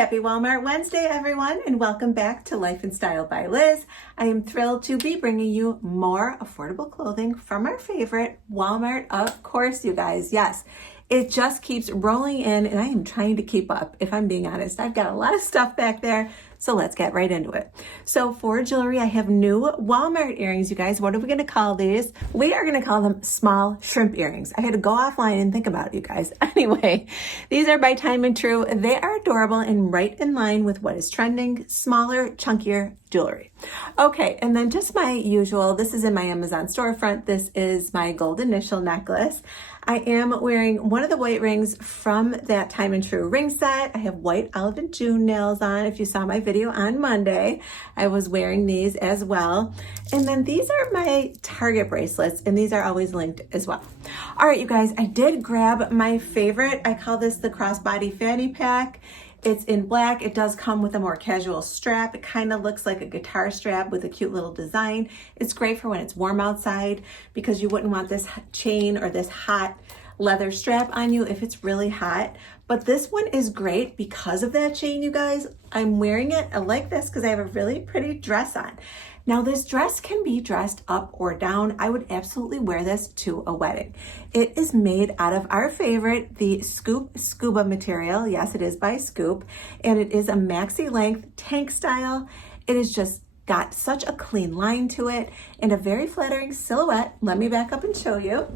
Happy Walmart Wednesday, everyone, and welcome back to Life and Style by Liz. I am thrilled to be bringing you more affordable clothing from our favorite Walmart, of course, you guys. Yes, it just keeps rolling in, and I am trying to keep up, if I'm being honest. I've got a lot of stuff back there, so let's get right into it. So for jewelry, I have new Walmart earrings, you guys. What are we going to call these? We are going to call them small shrimp earrings. I had to go offline and think about it, you guys. Anyway, these are by Time and True. They are adorable and right in line with what is trending, smaller, chunkier jewelry. Okay, and then just my usual, this is in my Amazon storefront. This is my gold initial necklace. I am wearing one of the white rings from that Time and True ring set. I have white Olive and June nails on. If you saw my video on Monday, I was wearing these as well. And then these are my Target bracelets, and these are always linked as well. All right, you guys, I did grab my favorite. I call this the crossbody fanny pack. It's in black. It does come with a more casual strap. It kind of looks like a guitar strap with a cute little design. It's great for when it's warm outside because you wouldn't want this chain or this hot leather strap on you if it's really hot. But this one is great because of that chain, you guys. I'm wearing it like this because I have a really pretty dress on. Now this dress can be dressed up or down. I would absolutely wear this to a wedding. It is made out of our favorite, the Scoop Scuba material. Yes, it is by Scoop, and it is a maxi length tank style. It is just got such a clean line to it and a very flattering silhouette. Let me back up and show you.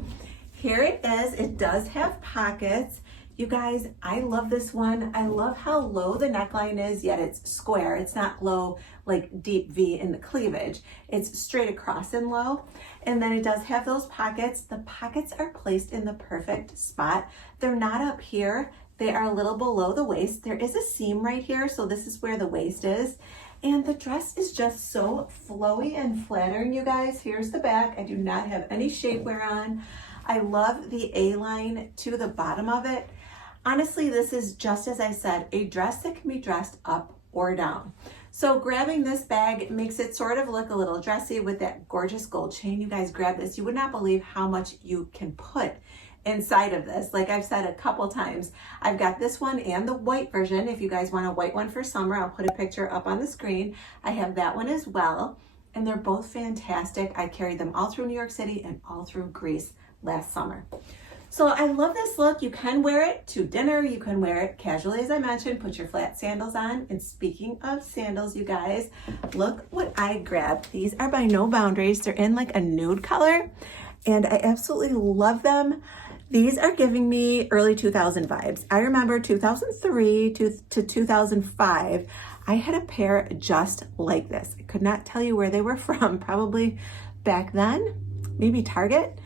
Here it is. It does have pockets. You guys, I love this one. I love how low the neckline is, yet it's square. It's not low like deep V in the cleavage. It's straight across and low. And then it does have those pockets. The pockets are placed in the perfect spot. They're not up here. They are a little below the waist. There is a seam right here, so this is where the waist is. And the dress is just so flowy and flattering, you guys. Here's the back. I do not have any shapewear on. I love the A-line to the bottom of it. Honestly, this is, just as I said, a dress that can be dressed up or down. So grabbing this bag makes it sort of look a little dressy with that gorgeous gold chain. You guys grab this. You would not believe how much you can put inside of this. Like I've said a couple times, I've got this one and the white version. If you guys want a white one for summer, I'll put a picture up on the screen. I have that one as well. And they're both fantastic. I carried them all through New York City and all through Greece last summer. So I love this look. You can wear it to dinner. You can wear it casually, as I mentioned. Put your flat sandals on. And speaking of sandals, you guys, look what I grabbed. These are by No Boundaries. They're in like a nude color, and I absolutely love them. These are giving me early 2000 vibes. I remember 2003 to 2005, I had a pair just like this. I could not tell you where they were from. Probably back then, maybe Target.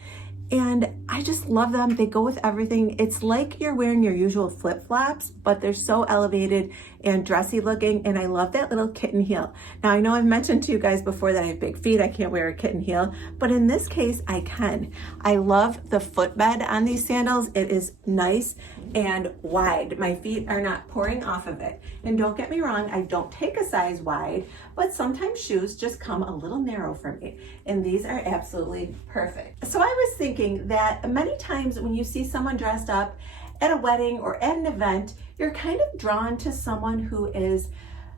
And I just love them. They go with everything. It's like you're wearing your usual flip-flops, but they're so elevated and dressy looking. And I love that little kitten heel. Now, I know I've mentioned to you guys before that I have big feet. I can't wear a kitten heel, but in this case, I can. I love the footbed on these sandals. It is nice and wide. My feet are not pouring off of it. And don't get me wrong, I don't take a size wide, but sometimes shoes just come a little narrow for me. And these are absolutely perfect. So I was thinking that many times when you see someone dressed up at a wedding or at an event, you're kind of drawn to someone who is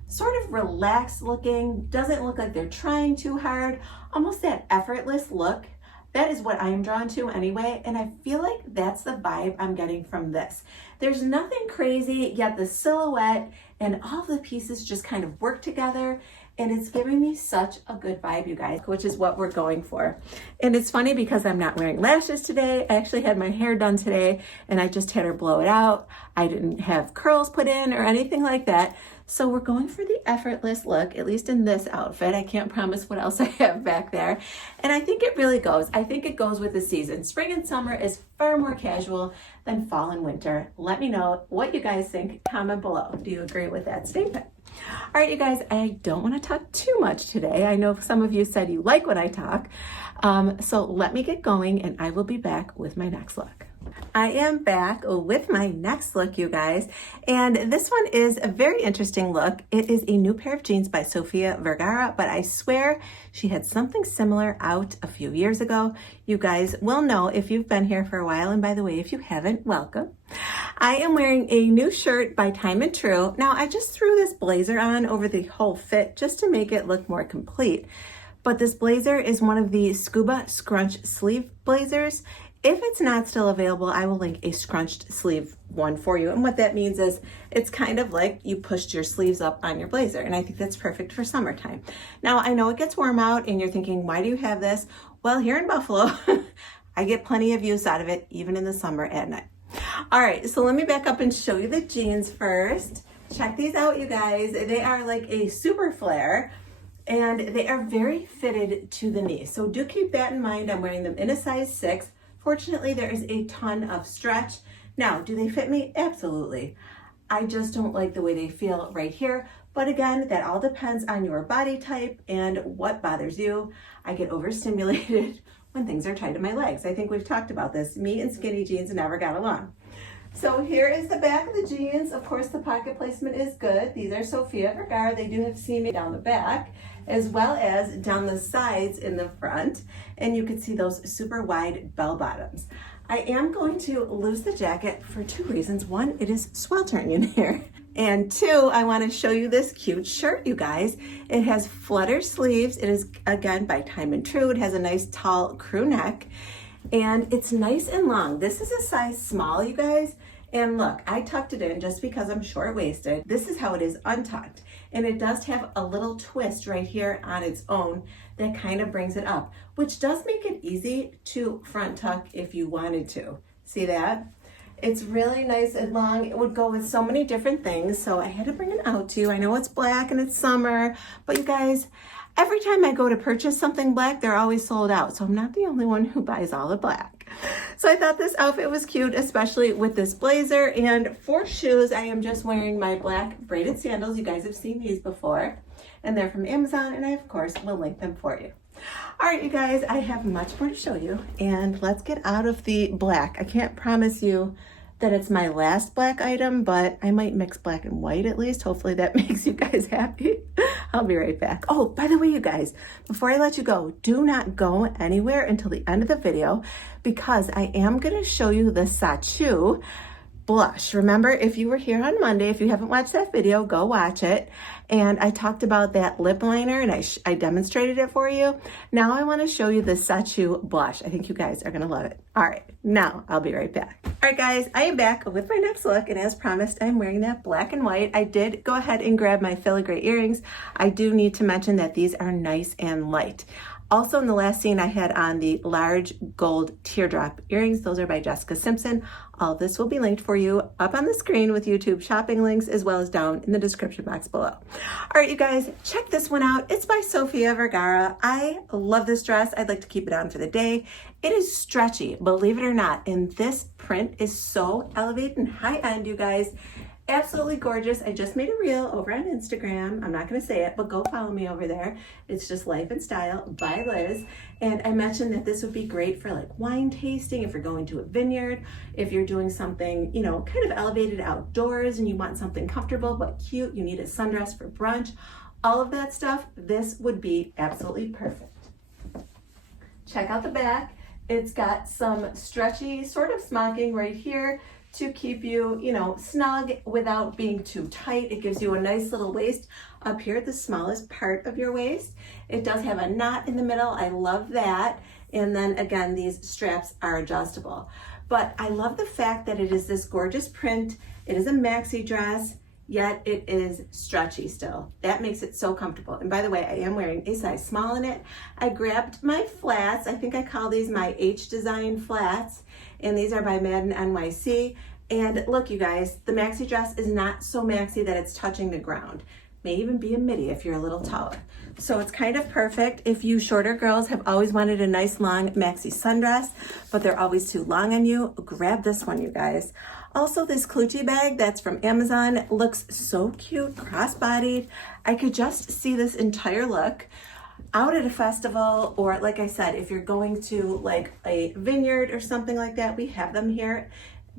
sort of relaxed looking, doesn't look like they're trying too hard, almost that effortless look. That is what I'm drawn to anyway, and I feel like that's the vibe I'm getting from this. There's nothing crazy, yet the silhouette and all the pieces just kind of work together, and it's giving me such a good vibe, you guys, which is what we're going for. And it's funny because I'm not wearing lashes today. I actually had my hair done today, and I just had her blow it out. I didn't have curls put in or anything like that. So we're going for the effortless look, at least in this outfit. I can't promise what else I have back there. And I think it really goes. I think it goes with the season. Spring and summer is far more casual than fall and winter. Let me know what you guys think. Comment below. Do you agree with that statement? All right, you guys, I don't want to talk too much today. I know some of you said you like when I talk. So let me get going and I will be back with my next look. I am back with my next look, you guys, and this one is a very interesting look. It is a new pair of jeans by Sofia Vergara, but I swear she had something similar out a few years ago. You guys will know if you've been here for a while, and by the way, if you haven't, welcome. I am wearing a new shirt by Time and True. Now, I just threw this blazer on over the whole fit just to make it look more complete, but this blazer is one of the Scuba Scrunch Sleeve Blazers. If it's not still available, I will link a scrunched sleeve one for you. And what that means is it's kind of like you pushed your sleeves up on your blazer. And I think that's perfect for summertime. Now, I know it gets warm out and you're thinking, why do you have this? Well, here in Buffalo, I get plenty of use out of it, even in the summer at night. All right, so let me back up and show you the jeans first. Check these out, you guys. They are like a super flare, and they are very fitted to the knee. So do keep that in mind. I'm wearing them in a size 6. Fortunately, there is a ton of stretch. Now, do they fit me? Absolutely. I just don't like the way they feel right here. But again, that all depends on your body type and what bothers you. I get overstimulated when things are tight to my legs. I think we've talked about this. Me and skinny jeans never got along. So here is the back of the jeans. Of course, the pocket placement is good. These are Sofia Vergara. They do have seaming down the back, as well as down the sides in the front. And you can see those super wide bell bottoms. I am going to lose the jacket for 2 reasons. 1, it is sweltering in here. And 2, I want to show you this cute shirt, you guys. It has Flutter sleeves. It is, again, by Time and True. It has a nice tall crew neck. And it's nice and long. This is a size small, you guys. And look, I tucked it in just because I'm short-waisted. This is how it is untucked. And it does have a little twist right here on its own that kind of brings it up, which does make it easy to front tuck if you wanted to. See that? It's really nice and long. It would go with so many different things, so I had to bring it out to you. I know it's black and it's summer, but you guys, every time I go to purchase something black, they're always sold out, so I'm not the only one who buys all the black. So I thought this outfit was cute, especially with this blazer. And for shoes, I am just wearing my black braided sandals. You guys have seen these before, and they're from Amazon, and I, of course, will link them for you. All right, you guys, I have much more to show you, and let's get out of the black. I can't promise you that it's my last black item, but I might mix black and white at least. Hopefully that makes you guys happy. I'll be right back. Oh, by the way, you guys, before I let you go, do not go anywhere until the end of the video, because I am gonna show you the Sachu blush. Remember, if you were here on Monday, if you haven't watched that video, go watch it. And I talked about that lip liner and I demonstrated it for you. Now I want to show you the Sachu blush. I think you guys are going to love it. All right, now I'll be right back. All right, guys, I am back with my next look. And as promised, I'm wearing that black and white. I did go ahead and grab my filigree earrings. I do need to mention that these are nice and light. Also, in the last scene, I had on the large gold teardrop earrings. Those are by Jessica Simpson. All this will be linked for you up on the screen with YouTube shopping links, as well as down in the description box below. All right, you guys, check this one out. It's by Sofia Vergara. I love this dress. I'd like to keep it on for the day. It is stretchy, believe it or not, and this print is so elevated and high-end, you guys. Absolutely gorgeous. I just made a reel over on Instagram. I'm not going to say it, but go follow me over there. It's just Life and Style by Liz. And I mentioned that this would be great for like wine tasting, if you're going to a vineyard, if you're doing something, you know, kind of elevated outdoors and you want something comfortable but cute, you need a sundress for brunch, all of that stuff, this would be absolutely perfect. Check out the back. It's got some stretchy sort of smocking right here to keep you, you know, snug without being too tight. It gives you a nice little waist up here at the smallest part of your waist. It does have a knot in the middle. I love that. And then again, these straps are adjustable. But I love the fact that it is this gorgeous print. It is a maxi dress, yet it is stretchy still. That makes it so comfortable. And by the way, I am wearing a size small in it. I grabbed my flats. I think I call these my H design flats. And these are by Madden NYC. And look, you guys, the maxi dress is not so maxi that it's touching the ground. May even be a midi if you're a little taller. So it's kind of perfect if you shorter girls have always wanted a nice long maxi sundress, but they're always too long on you. Grab this one, you guys. Also, this Clutchy bag that's from Amazon looks so cute, crossbodied. I could just see this entire look out at a festival, or like I said, if you're going to like a vineyard or something like that, we have them here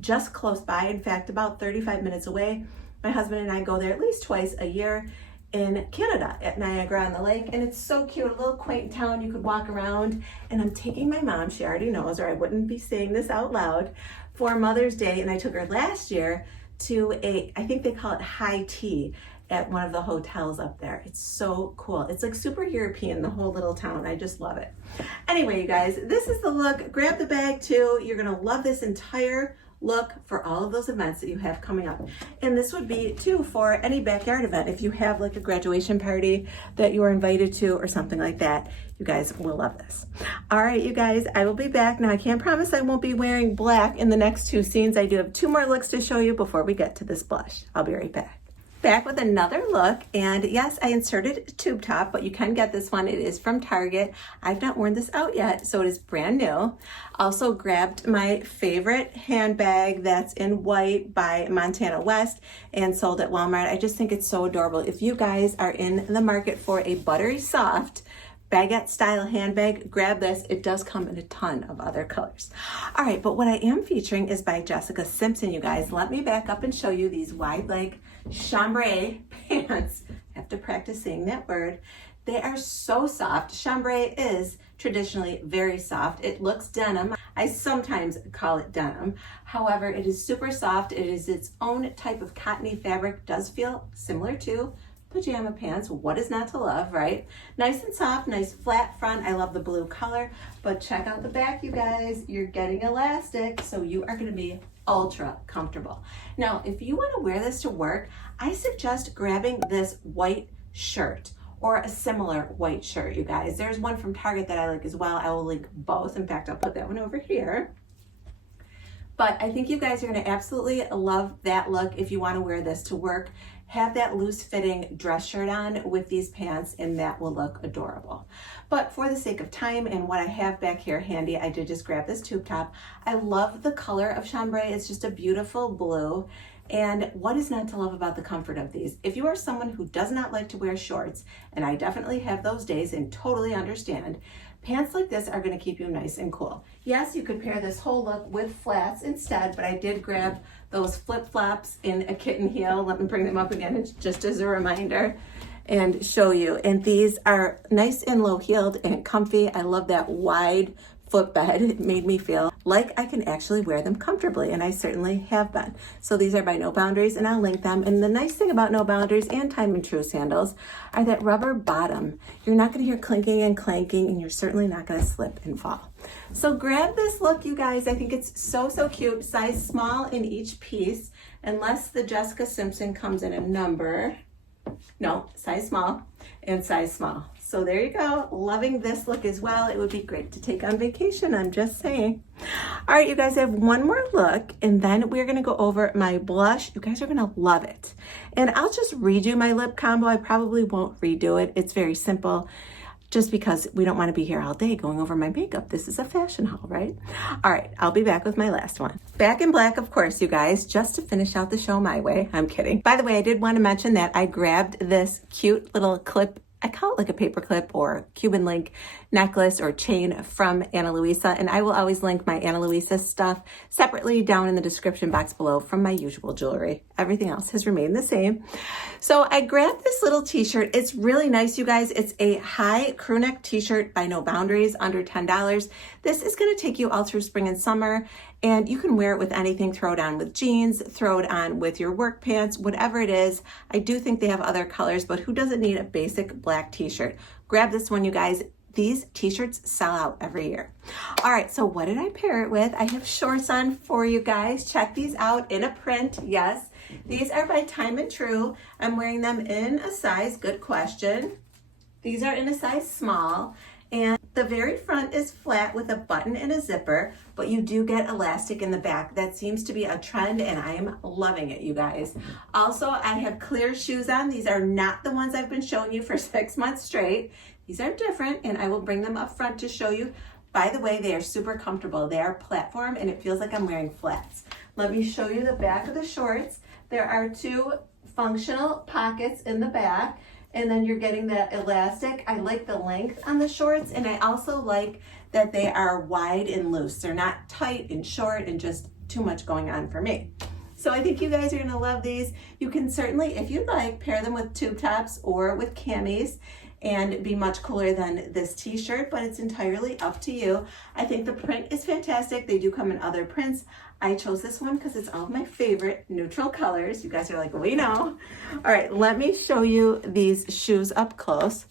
just close by. In fact, about 35 minutes away. My husband and I go there at least twice a year in Canada at Niagara-on-the-Lake, and it's so cute, a little quaint town. You could walk around, and I'm taking my mom, she already knows, or I wouldn't be saying this out loud, for Mother's Day, and I took her last year to I think they call it high tea at one of the hotels up there. It's so cool. It's like super European, the whole little town. I just love it. Anyway, you guys, this is the look. Grab the bag too. You're gonna love this entire look for all of those events that you have coming up. And this would be too for any backyard event. If you have like a graduation party that you are invited to or something like that, you guys will love this. All right, you guys, I will be back. Now I can't promise I won't be wearing black in the next two scenes. I do have two more looks to show you before we get to this blush. I'll be right back. Back with another look, and yes, I inserted a tube top, but you can get this one. It is from Target. I've not worn this out yet, so it is brand new. Also grabbed my favorite handbag that's in white by Montana West and sold at Walmart. I just think it's so adorable. If you guys are in the market for a buttery soft baguette style handbag, grab this. It does come in a ton of other colors. All right, but what I am featuring is by Jessica Simpson, you guys. Let me back up and show you these wide leg chambray pants. I have to practice saying that word. They are so soft. Chambray is traditionally very soft. It looks denim. I sometimes call it denim. However, it is super soft. It is its own type of cottony fabric. Does feel similar to pajama pants. What is not to love, right? Nice and soft, nice flat front. I love the blue color, but check out the back, you guys. You're getting elastic, so you are gonna be ultra comfortable. Now, if you wanna wear this to work, I suggest grabbing this white shirt or a similar white shirt, you guys. There's one from Target that I like as well. I will link both. In fact, I'll put that one over here. But I think you guys are gonna absolutely love that look if you wanna wear this to work. Have that loose fitting dress shirt on with these pants, and that will look adorable. But for the sake of time and what I have back here handy, I did just grab this tube top. I love the color of chambray. It's just a beautiful blue. And what is not to love about the comfort of these? If you are someone who does not like to wear shorts, and I definitely have those days and totally understand, pants like this are gonna keep you nice and cool. Yes, you could pair this whole look with flats instead, but I did grab those flip-flops in a kitten heel. Let me bring them up again just as a reminder and show you. And these are nice and low-heeled and comfy. I love that wide footbed. It made me feel like I can actually wear them comfortably, and I certainly have been. So these are by No Boundaries, and I'll link them. And the nice thing about No Boundaries and Time and True sandals are that rubber bottom. You're not gonna hear clinking and clanking, and you're certainly not gonna slip and fall. So grab this look, you guys. I think it's so, so cute. Size small in each piece, unless the Jessica Simpson comes in a number. No, size small and size small. So there you go. Loving this look as well. It would be great to take on vacation, I'm just saying. All right, you guys, I have one more look, and then we're gonna go over my blush. You guys are gonna love it. And I'll just redo my lip combo. I probably won't redo it. It's very simple, just because we don't wanna be here all day going over my makeup. This is a fashion haul, right? All right, I'll be back with my last one. Back in black, of course, you guys, just to finish out the show my way. I'm kidding. By the way, I did wanna mention that I grabbed this cute little clip, I call it like a paper clip or Cuban link necklace or chain from Ana Luisa, and I will always link my Ana Luisa stuff separately down in the description box below from my usual jewelry. Everything else has remained the same. So I grabbed this little t-shirt. It's really nice, you guys. It's a high crew neck t-shirt by No Boundaries, under $10. This is gonna take you all through spring and summer, and you can wear it with anything. Throw it on with jeans, throw it on with your work pants, whatever it is. I do think they have other colors, but who doesn't need a basic black t-shirt? Grab this one, you guys. These t-shirts sell out every year. All right, so what did I pair it with? I have shorts on for you guys. Check these out in a print, yes. These are by Time and True. I'm wearing them in a size, good question. These are in a size small, and the very front is flat with a button and a zipper, but you do get elastic in the back. That seems to be a trend, and I am loving it, you guys. Also, I have clear shoes on. These are not the ones I've been showing you for 6 months straight. These are different, and I will bring them up front to show you. By the way, they are super comfortable. They are platform, and it feels like I'm wearing flats. Let me show you the back of the shorts. There are two functional pockets in the back, and then you're getting that elastic. I like the length on the shorts, and I also like that they are wide and loose. They're not tight and short and just too much going on for me. So I think you guys are gonna love these. You can certainly, if you'd like, pair them with tube tops or with camis and be much cooler than this t-shirt, but it's entirely up to you. I think the print is fantastic. They do come in other prints. I chose this one because it's all of my favorite neutral colors. You guys are like, we know. All right, let me show you these shoes up close.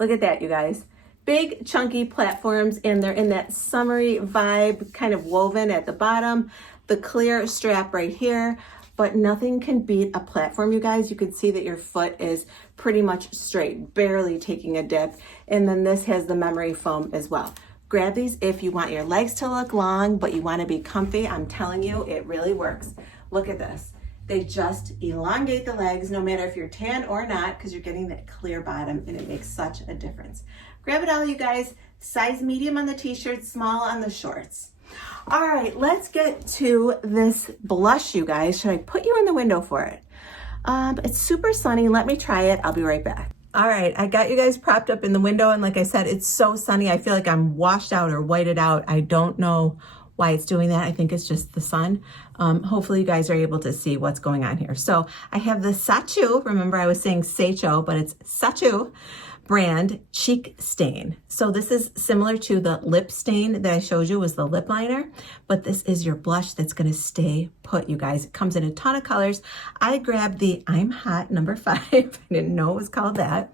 Look at that, you guys. Big chunky platforms, and they're in that summery vibe, kind of woven at the bottom. The clear strap right here, but nothing can beat a platform, you guys. You can see that your foot is pretty much straight, barely taking a dip. And then this has the memory foam as well. Grab these if you want your legs to look long, but you want to be comfy. I'm telling you, it really works. Look at this. They just elongate the legs, no matter if you're tan or not, because you're getting that clear bottom, and it makes such a difference. Grab it all, you guys. Size medium on the t-shirts, small on the shorts. All right, let's get to this blush, you guys. Should I put you in the window for it? It's super sunny. Let me try it. I'll be right back. All right, I got you guys propped up in the window, and like I said, it's so sunny. I feel like I'm washed out or whited out. I don't know why it's doing that. I think it's just the sun. Hopefully you guys are able to see what's going on here. So I have the Sachu. Remember, I was saying Seicho, but it's Sachu brand Cheek Stain. So this is similar to the lip stain that I showed you was the lip liner, but this is your blush that's gonna stay put, you guys. It comes in a ton of colors. I grabbed the I'm Hot number 5. I didn't know it was called that.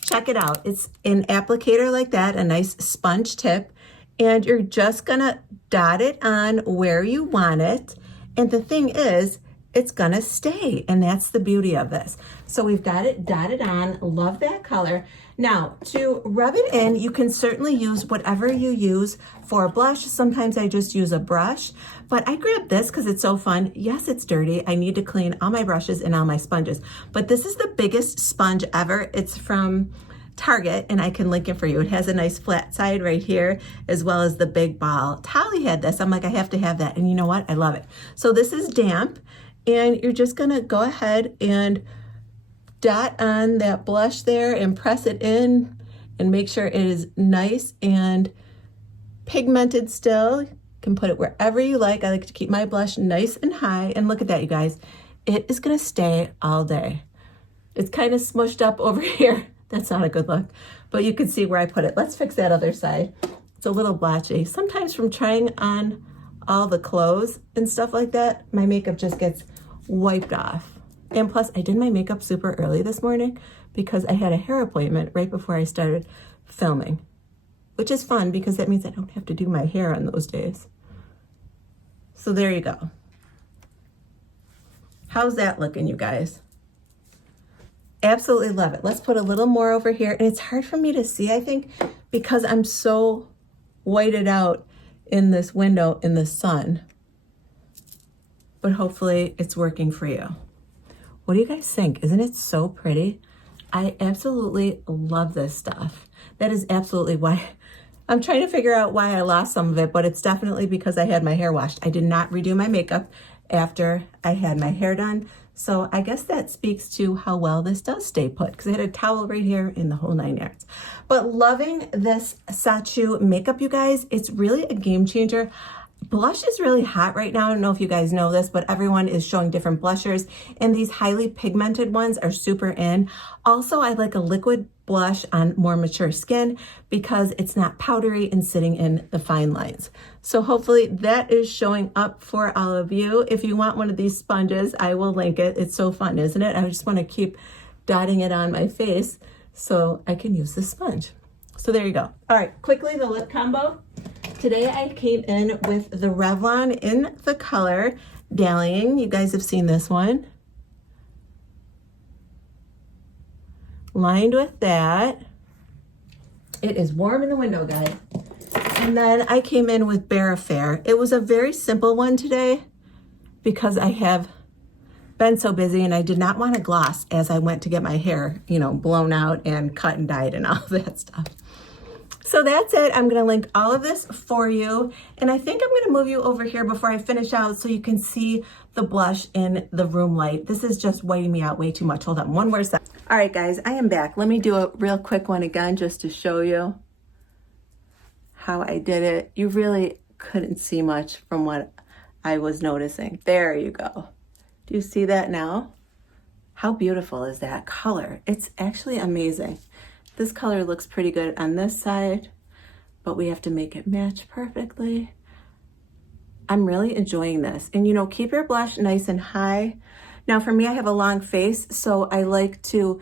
Check it out. It's an applicator like that, a nice sponge tip, and you're just gonna dot it on where you want it. And the thing is, it's gonna stay, and that's the beauty of this. So we've got it dotted on. Love that color. Now, to rub it in, you can certainly use whatever you use for a blush. Sometimes I just use a brush, but I grabbed this because it's so fun. Yes, it's dirty. I need to clean all my brushes and all my sponges, but this is the biggest sponge ever. It's from Target, and I can link it for you. It has a nice flat side right here, as well as the big ball. Tally had this. I'm like, I have to have that. And you know what? I love it. So this is damp, and you're just gonna go ahead and dot on that blush there and press it in and make sure it is nice and pigmented still. You can put it wherever you like. I like to keep my blush nice and high. And look at that, you guys. It is gonna stay all day. It's kind of smushed up over here. That's not a good look, but you can see where I put it. Let's fix that other side. It's a little blotchy. Sometimes from trying on all the clothes and stuff like that, my makeup just gets wiped off. And plus, I did my makeup super early this morning because I had a hair appointment right before I started filming, which is fun because that means I don't have to do my hair on those days. So there you go. How's that looking, you guys? Absolutely love it. Let's put a little more over here. And it's hard for me to see, I think, because I'm so whited out in this window in the sun. But hopefully it's working for you. What do you guys think? Isn't it so pretty? I absolutely love this stuff. That is absolutely why I'm trying to figure out why I lost some of it, but it's definitely because I had my hair washed. I did not redo my makeup after I had my hair done. So I guess that speaks to how well this does stay put, because I had a towel right here in the whole 9 yards. But loving this Sachu makeup, you guys. It's really a game changer. Blush is really hot right now. I don't know if you guys know this, but everyone is showing different blushers, and these highly pigmented ones are super in. Also, I like a liquid blush on more mature skin because it's not powdery and sitting in the fine lines. So hopefully that is showing up for all of you. If you want one of these sponges, I will link it. It's so fun, isn't it? I just want to keep dotting it on my face so I can use the sponge. So there you go. All right, quickly the lip combo. Today I came in with the Revlon in the color Dallying. You guys have seen this one. Lined with that. It is warm in the window, guys. And then I came in with Bare Affair. It was a very simple one today because I have been so busy and I did not want to gloss as I went to get my hair, you know, blown out and cut and dyed and all that stuff. So that's it. I'm going to link all of this for you. And I think I'm going to move you over here before I finish out so you can see the blush in the room light. This is just whiting me out way too much. Hold on, one more second. All right, guys, I am back. Let me do a real quick one again just to show you how I did it. You really couldn't see much from what I was noticing. There you go. Do you see that now? How beautiful is that color? It's actually amazing. This color looks pretty good on this side, but we have to make it match perfectly. I'm really enjoying this. And you know, keep your blush nice and high. Now for me, I have a long face, so I like to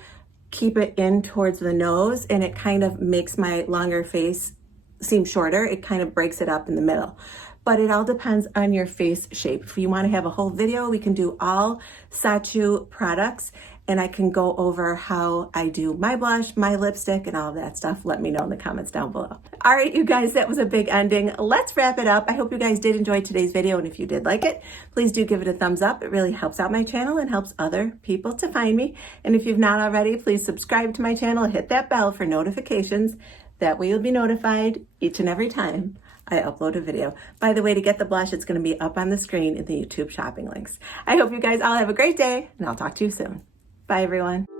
keep it in towards the nose, and it kind of makes my longer face seem shorter. It kind of breaks it up in the middle. But it all depends on your face shape. If you want to have a whole video, we can do all Sachu products, and I can go over how I do my blush, my lipstick, and all of that stuff. Let me know in the comments down below. All right, you guys, that was a big ending. Let's wrap it up. I hope you guys did enjoy today's video, and if you did like it, please do give it a thumbs up. It really helps out my channel and helps other people to find me. And if you've not already, please subscribe to my channel, hit that bell for notifications. That way you'll be notified each and every time I upload a video. By the way, to get the blush, it's going to be up on the screen in the YouTube shopping links. I hope you guys all have a great day, and I'll talk to you soon. Bye, everyone.